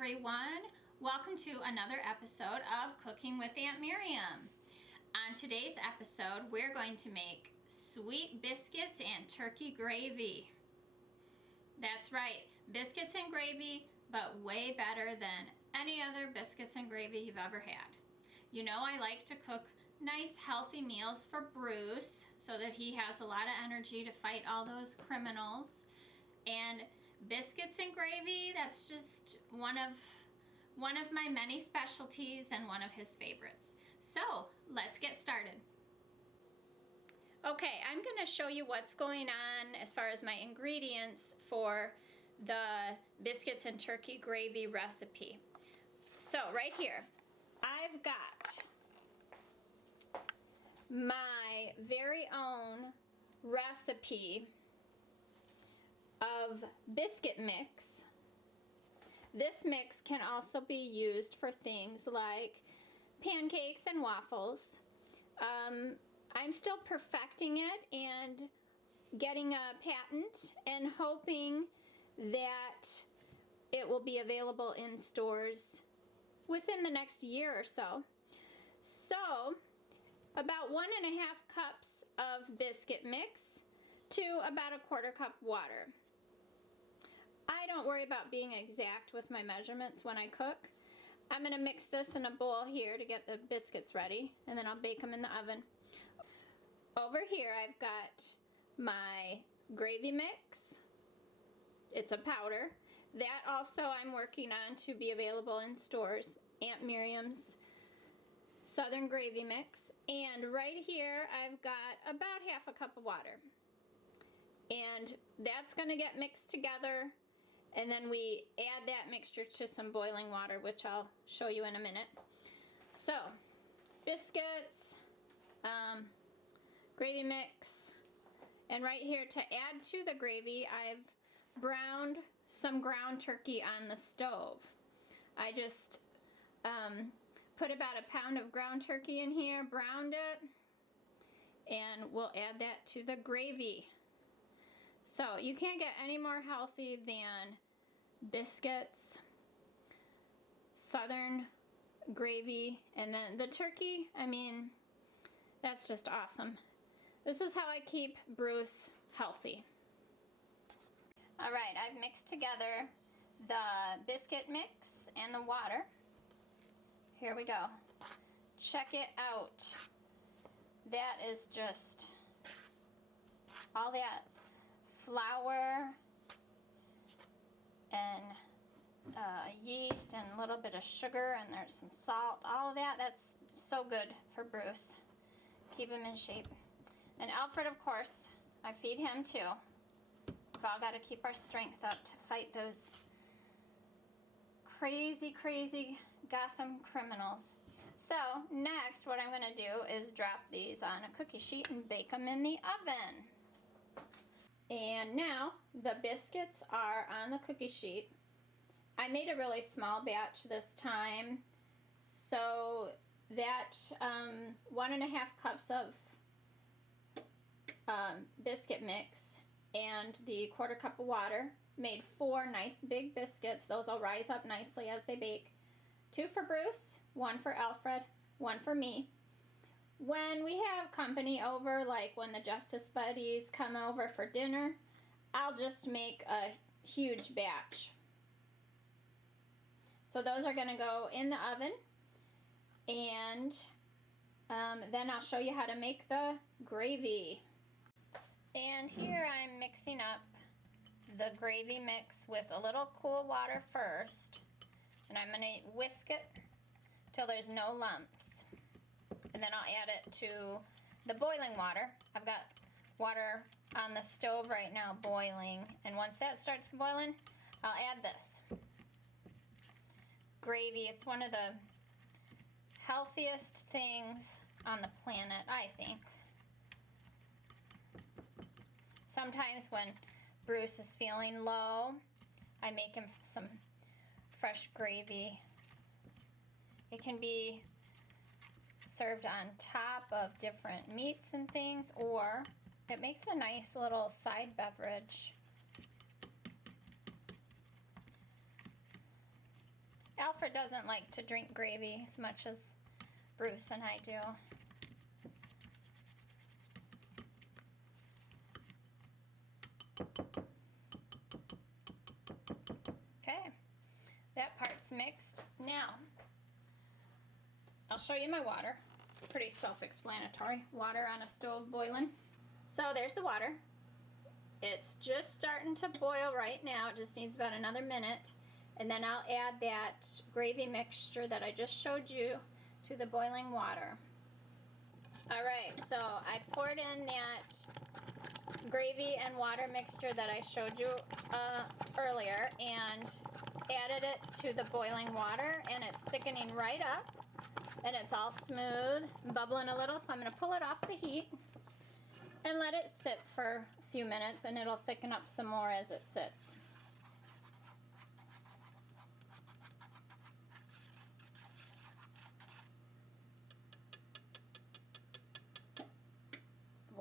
everyone. Welcome to another episode of Cooking with Aunt Miriam. On today's episode, we're going to make sweet biscuits and turkey gravy. That's right, biscuits and gravy, but way better than any other biscuits and gravy you've ever had. You know I like to cook nice healthy meals for Bruce so that he has a lot of energy to fight all those criminals. And biscuits and gravy, that's just one of my many specialties and one of his favorites. So let's get started. Okay, I'm going to show you what's going on as far as my ingredients for the biscuits and turkey gravy recipe. So right here, I've got my very own recipe of biscuit mix. This mix can also be used for things like pancakes and waffles. I'm still perfecting it and getting a patent and hoping that it will be available in stores within the next year or so. So about 1.5 cups of biscuit mix to about 1/4 cup water. I don't worry about being exact with my measurements when I cook. I'm going to mix this in a bowl here to get the biscuits ready, and then I'll bake them in the oven. Over here I've got my gravy mix. It's a powder. That also I'm working on to be available in stores. Aunt Miriam's Southern gravy mix. And right here I've got about 1/2 cup of water. And that's going to get mixed together. And then we add that mixture to some boiling water, which I'll show you in a minute. So, biscuits, gravy mix, and right here to add to the gravy, I've browned some ground turkey on the stove. I just put about 1 pound of ground turkey in here, browned it, and we'll add that to the gravy. So you can't get any more healthy than biscuits, Southern gravy, and then the turkey. I mean, that's just awesome. This is how I keep Bruce healthy. All right, I've mixed together the biscuit mix and the water. Here we go. Check it out. That is just all that flour and yeast and a little bit of sugar, and there's some salt. All of that, that's so good for Bruce. Keep him in shape. And Alfred, of course, I feed him too. We've all got to keep our strength up to fight those crazy, crazy Gotham criminals. So next, what I'm going to do is drop these on a cookie sheet and bake them in the oven. And now the biscuits are on the cookie sheet. I made a really small batch this time, so that 1.5 cups of biscuit mix and the 1/4 cup of water made 4 nice big biscuits. Those will rise up nicely as they bake. 2 for Bruce, 1 for Alfred, 1 for me. When we have company over, like when the Justice Buddies come over for dinner, I'll just make a huge batch. So those are going to go in the oven, and then I'll show you how to make the gravy. And here I'm mixing up the gravy mix with a little cool water first, and I'm going to whisk it till there's no lumps. And then I'll add it to the boiling water. I've got water on the stove right now boiling, and once that starts boiling, I'll add this gravy. It's one of the healthiest things on the planet, I think. Sometimes when Bruce is feeling low, I make him some fresh gravy. It can be served on top of different meats and things, or it makes a nice little side beverage. Alfred doesn't like to drink gravy as much as Bruce and I do. Okay, that part's mixed. Now, I'll show you my water. Pretty self-explanatory. Water on a stove boiling. So there's the water. It's just starting to boil right now. It just needs about another minute. And then I'll add that gravy mixture that I just showed you to the boiling water. All right, so I poured in that gravy and water mixture that I showed you earlier and added it to the boiling water, and it's thickening right up, and it's all smooth, bubbling a little, so I'm gonna pull it off the heat and let it sit for a few minutes, and it'll thicken up some more as it sits.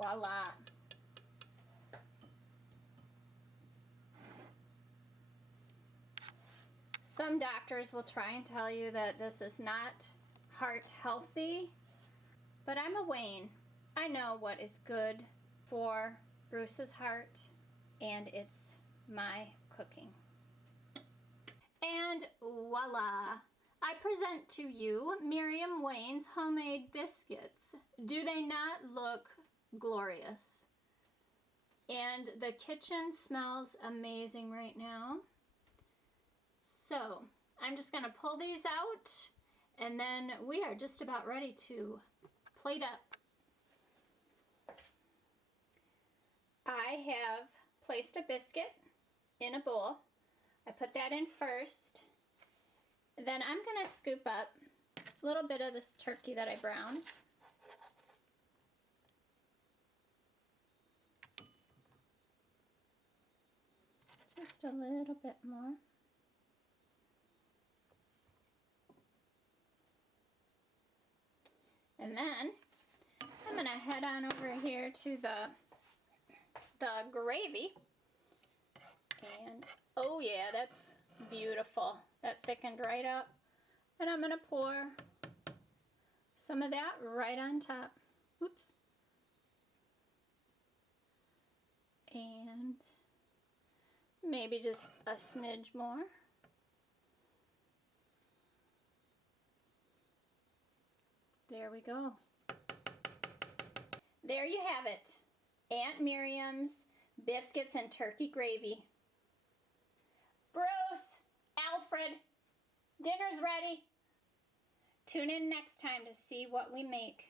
Voila. Some doctors will try and tell you that this is not heart healthy, but I'm a Wayne. I know what is good for Bruce's heart, and it's my cooking. And voila! I present to you Miriam Wayne's homemade biscuits. Do they not look glorious? And the kitchen smells amazing right now. So I'm just gonna pull these out, and then we are just about ready to plate up. I have placed a biscuit in a bowl. I put that in first. Then I'm gonna scoop up a little bit of this turkey that I browned. Just a little bit more. And then I'm gonna head on over here to the gravy. And oh yeah, that's beautiful. That thickened right up. And I'm gonna pour some of that right on top. Oops. And maybe just a smidge more. There we go. There you have it. Aunt Miriam's biscuits and turkey gravy. Bruce, Alfred, dinner's ready. Tune in next time to see what we make.